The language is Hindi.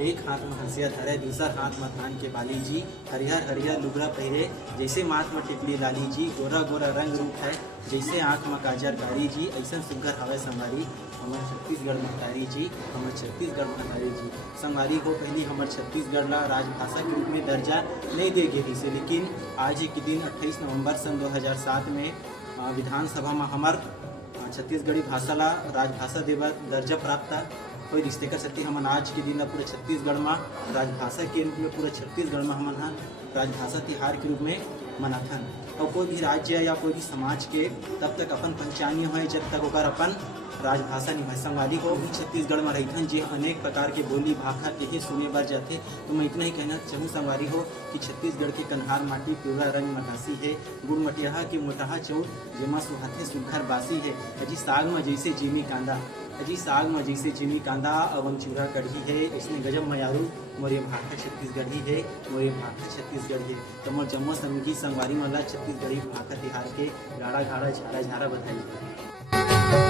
एक हाथ में हंसिया धरे दूसर हाथ में धान के बाली जी, हरिहर हरिहर लुगड़ा पहिरे जैसे माथ में टिकली लाली जी, गोरा गोरा रंग रूप है जैसे आँख में काजर कारी जी, ऐसा सुघर हवे संगवारी हमार छत्तीसगढ़ महतारी जी, हमार छत्तीसगढ़ महतारी जी। संगवारी हो पहली हमार छत्तीसगढ़ ला राजभाषा के रूप में दर्जा नहीं दे गई से, लेकिन आज के दिन 28 नवंबर सन 2007 में विधानसभा में हमार छत्तीसगढ़ी भाषा ला राजभाषा देवा दर्जा प्राप्त कोई रिश्ते कर सकती हमन आज के दिन पूरे छत्तीसगढ़ में राजभाषा के रूप में पूरे छत्तीसगढ़ में हमन राजभाषा तिहार के रूप में मनाथन। और कोई भी राज्य या कोई भी समाज के तब तक अपन पहचान नहीं हो जब तक ओकर अपन राजभाषा नहीं है। संगवारी को भी छत्तीसगढ़ में रहथन जे अनेक प्रकार के बोली भाषा के सुने बर जाते। तो मैं इतना ही कहना चाहूँ संगवारी हो कि छत्तीसगढ़ के कन्हार माटी पिवरा रंग मटासी है, गुड़ मटिया के मोटाहा चौर जेमा सुहाथे सुघर बासी है, अजी साग में जैसे जीमी कांदा, अजी साग में जैसे जीमी कांदा अवम चूड़ा कढ़ी है, इसने गजब मयारू मोरे भाषा छत्तीसगढ़ी है, मोरे भाषा छत्तीसगढ़ी है। तो मोर जम्मो समिति संगवारी मला छत्तीसगढ़ी भाषा तिहार के गाड़ा घाड़ा झाड़ा झाड़ा बधाई।